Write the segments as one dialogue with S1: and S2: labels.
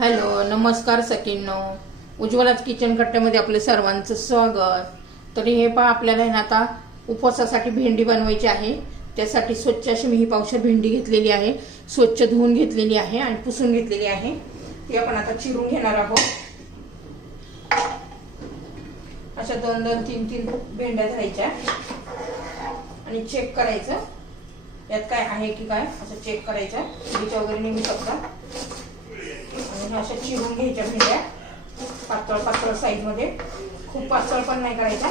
S1: Hello नमस्कार सकींनो उज्ज्वलाच kitchen कट्ट्यामध्ये आपले सर्वांचं स्वागत. तरी हे पहा आपल्याला ना आता उपवासासाठी भेंडी बनवायची आहे. त्यासाठी स्वच्छ अशी मी ही पावशर भेंडी घेतलेली आहे. स्वच्छ धुवून घेतलेली आहे आणि पुसून घेतलेली आहे. ती आपण आता चिरून घेणार आहोत. अशा दोन दोन तीन तीन भेंड्या धरायच्या आणि चेक करायचं. यात काय आहे की काय असं चेक करायचं. वगैरे निघू शकता आणि अशा चिरून घ्यायच्या भेंड्या पातळ पातळ साईजमध्ये. खूप पातळ पण नाही करायच्या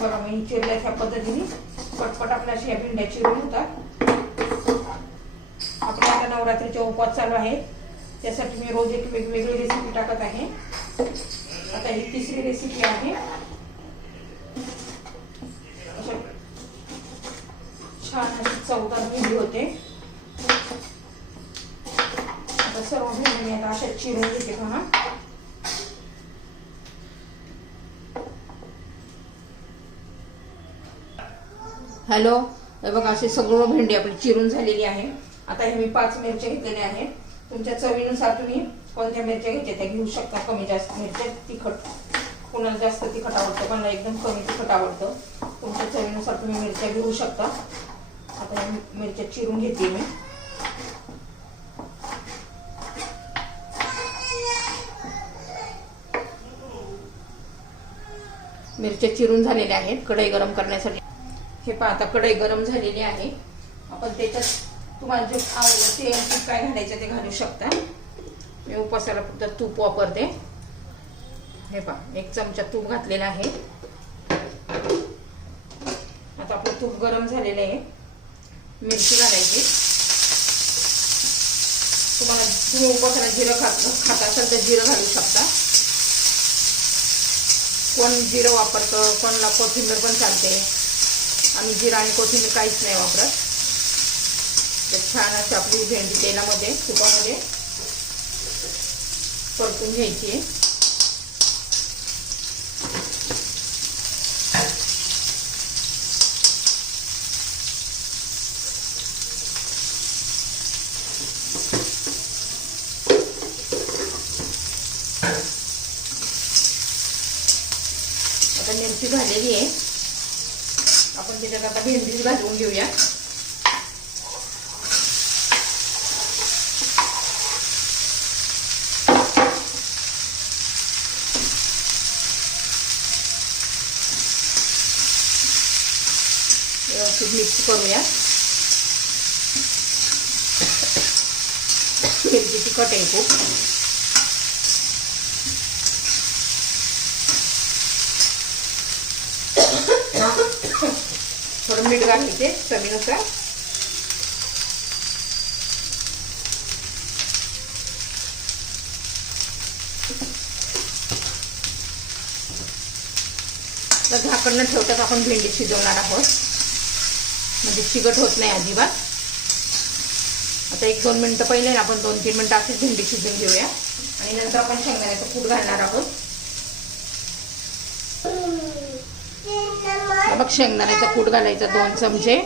S1: बघा मी चिरल्या ह्या पद्धतीने पटपट आपल्या अशा ह्या भेंड्या चिरून होतात आपल्या आता नवरात्रीचे उपवास चालू आहेत. त्यासाठी मी रोज एक वेगवेगळी रेसिपी टाकत आहे. आता ही तिसरी रेसिपी आहे. छान अशी चवदार भेंडी होते. चिरून घेते पहा हॅलो हे बघा असे सगळं भेंडी आपली चिरून झालेली आहे. आता हे मी पाच मिरच्या घेतलेल्या आहेत. तुमच्या चवीनुसार तुम्ही कोणत्या मिरच्या घ्यायच्या त्या घेऊ शकता. कमी जास्त मिरच्या तिखट. कोणाला जास्त तिखट आवडतं कोणाला एकदम कमी तिखट आवडतं. तुमच्या चवीनुसार तुम्ही मिरच्या घेऊ शकता. आता मिरच्या चिरून घेते मी. मिरच्या चिरून झालेल्या आहेत कढई गरम करण्यासाठी. हे पहा आता कढई गरम झालेली आहे. आपण त्याच्यात तुम्हाला जे आवडलं ते तूप काय घालायचं ते घालू शकता. मी उपासाला फक्त तूप वापरते. हे पहा एक चमचा तूप घातलेला आहे. आता आपलं तूप गरम झालेलं आहे. मिरची घालायची. तुम्हाला तुम्ही उपासाला जिरं खात खात असाल तर जिरं घालू शकता. कोण जिरं वापरतं कोणला कोथिंबीर पण चालते. आम्ही जिरं आणि कोथिंबीर काहीच नाही वापरत. तर छान अशी आपली भेंडी तेलामध्ये तुपामध्ये परतून घ्यायची आहे आता मिरची झालेली आहे आपण त्याच्यात आता भेंडीच घालून घेऊया व्यवस्थित मिक्स करूया मिरची तिखट आहे खूप थोडं मीठ घालायचे चवीनुसार. तर झाकण ठेवतात आपण भेंडी शिजवणार आहोत. म्हणजे चिकट होत नाही अजिबात. आता एक दोन मिनटं पहिले ना आपण दोन तीन मिनटं अशीच भेंडी शिजवून घेऊया. आणि नंतर आपण शेंगदाण्याचं कूट घालणार आहोत. मग शेंगदाण्याचा कूट घालायचा दोन चमचे.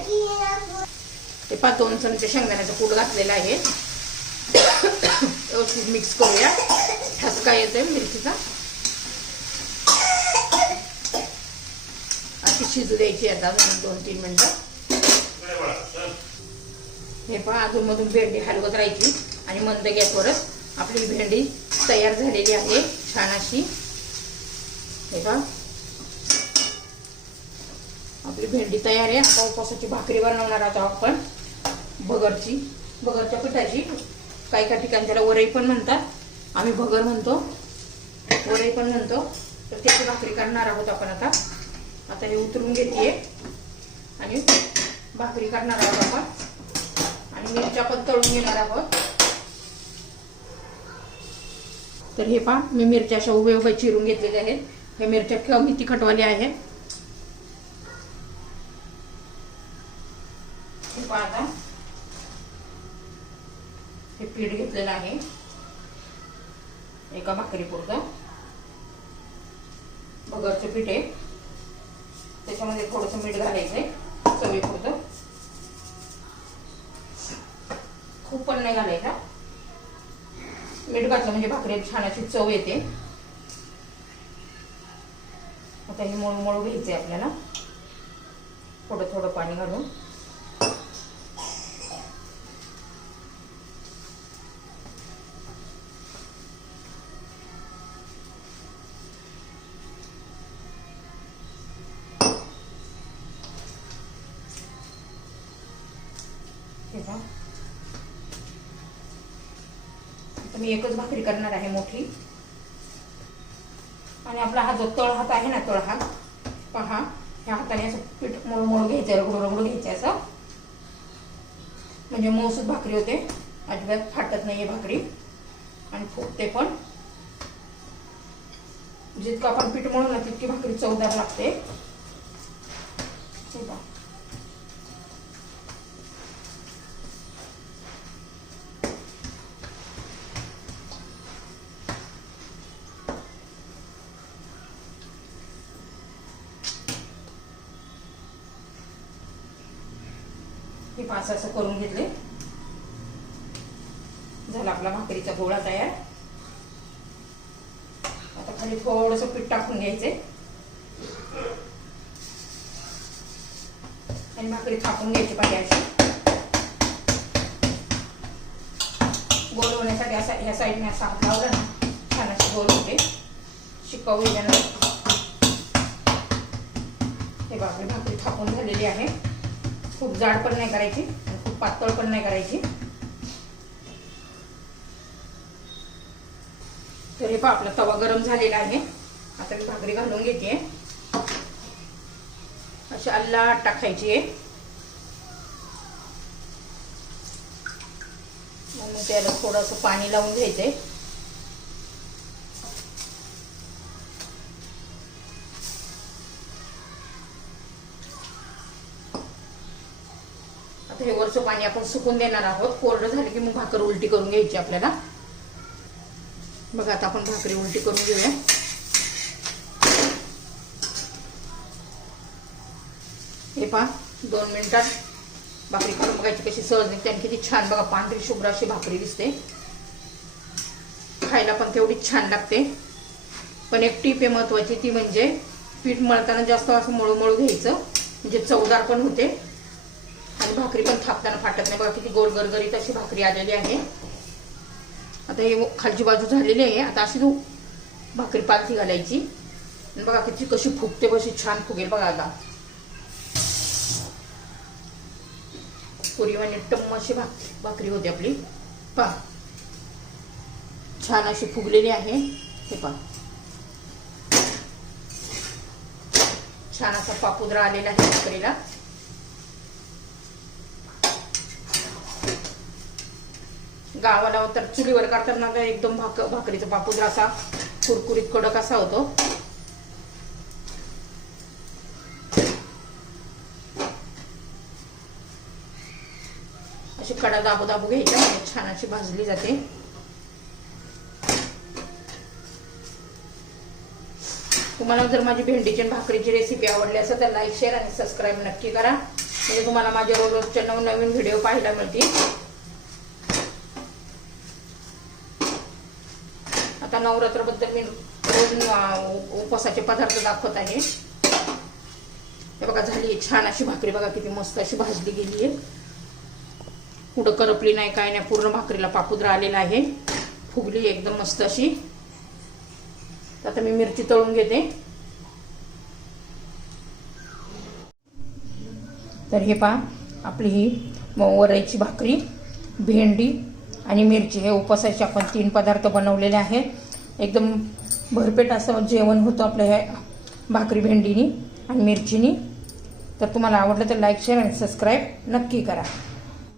S1: ते पा दोन चमचे शेंगदाण्याचा कूट घातलेला आहे. व्यवस्थित मिक्स करूया. ठसका येतोय मिरचीचा. अशी शिजू द्यायची आता दोन तीन मिनटं. हे पहा अजूनमधून भेंडी हलवत राहायची आणि मंद गॅसवरच आपली भेंडी तयार झालेली आहे छान अशी. हे पहा. आपली भेंडी तयार आहे. आता उपवासाची भाकरी बनवणार आहोत आपण. भगरची. भगरच्या पिठाची. काही काही ठिकाणी त्याला वरई पण म्हणतात. आम्ही भगर म्हणतो. वरई पण म्हणतो. तर त्याची भाकरी करणार आहोत आपण आता. आता हे उतरून घेते आणि भाकरी करणार आहोत आपण. आणि मिरच्या पण तळून घेणार आहोत. तर हे पहा मी मिरच्या अशा उभे उभे चिरून घेतलेले आहेत. हे मिरच्या कमी तिखटवाल्या आहेत हे पहा आता हे पीठ घेतलेलं आहे. एका भाकरीपुरतं बगरचं पीठ आहे. त्याच्यामध्ये थोडंसं मीठ घालायचं आहे चवीपुरतं खूप पण नाही घालायचा. मीठ घातलं म्हणजे भाकरी छान अशी चव येते. आता हे मळू मळू घ्यायचे आपल्याला. थोडं थोडं पाणी घालून. मी एकच भाकरी करणार आहे मोठी. आणि आपला हा जो तळ हात आहे ना तळ हात पहा ह्या हाताने असं पीठ मोळमोळ घ्यायचं रगडू रगडू घ्यायचं असं. म्हणजे मऊसूद भाकरी होते. अजिबात फाटत नाहीये भाकरी. आणि फुगते पण. जितकं आपण पीठ मळू ना तितकी भाकरी चवदार लागते. हे पाच असं करून घेतले. झाला आपला भाकरीचा गोळा तयार. आता खाली थोडस पीठ टाकून घ्यायचे आणि भाकरी थापून घ्यायची पाहिजे अशी गोल होण्यासाठी असा ह्या साईडने असा हात लावला ना छान अशी गोल होते. शिकाऊ हे बापरे भाकरी थापून झालेली आहे. खूप जाड पण नाही करायची खूप पातळ पण नाही करायची. तर हे पहा आपला तवा गरम झालेला आहे. आता मी भाकरी घालून घेते. अशी अल्ला टाकायची आहे. मग त्याला थोडंसं पाणी लावून घ्यायचंय. हे वरचं पाणी आपण सुकून देणार आहोत. कोरडं झालं की मग भाकर उलटी करून घ्यायची आपल्याला. बघा आता आपण भाकरी उलटी करून घेऊया. हे पहा दोन मिनिटात भाकरी करून बघायची कशी सहज निघते आणि किती छान बघा पांढरी शुभ्र अशी भाकरी दिसते. खायला पण तेवढी छान लागते. पण एक टीप आहे महत्वाची ती म्हणजे पीठ मळताना जास्त असं मळू मळू घ्यायचं. म्हणजे चवदार पण होते. अशी भाकरी पण थापताना फाटत नाही. बघा किती गोल गरगरीत अशी भाकरी आलेली आहे. आता हे खालची बाजू झालेली आहे. आता अशी तू भाकरी पालथी घालायची. बघा किती कशी फुगते कशी छान फुगेल बघा आता. पुरी म्हणजे टम्म अशी भाकरी होती आपली. पा छान अशी फुगलेली आहे. हे पा छान असा पापुद्रा आलेला आहे भाकरीला. गावाला तर चुलीवर करताना एकदम भाक भाकरीचा पापुद्रा असा कुरकुरीत कडक असा होतो. अशी कडा दाबू दाबू घ्यायच्या म्हणजे छान अशी भाजली जाते. तुम्हाला जर माझी भेंडीची भाकरीची रेसिपी आवडली असेल तर लाईक शेअर आणि सबस्क्राईब नक्की करा. म्हणजे तुम्हाला माझ्या रोज रोजच्या नवनवीन व्हिडिओ पाहायला मिळतील. नवरात्रबद्दल मी रोज उपवासाचे पदार्थ दाखवत आहे. हे बघा झाली छान अशी भाकरी. बघा किती मस्त अशी भाजली गेली आहे. कुठं करपली नाही काय नाही. पूर्ण भाकरीला पापुद्रा आलेला आहे. फुगली एकदम मस्त अशी. तर आता मी मिरची तळून घेते. तर हे पहा आपली ही म- वरईची भाकरी भेंडी आणि मिरची. हे उपवासाचे आपण तीन पदार्थ बनवलेले आहेत. एकदम भरपेट असं जेवण होतं आपल्या ह्या भाकरी भेंडीनी आणि मिरचीनी. तर तुम्हाला आवडलं तर लाईक शेअर आणि सबस्क्राईब नक्की करा.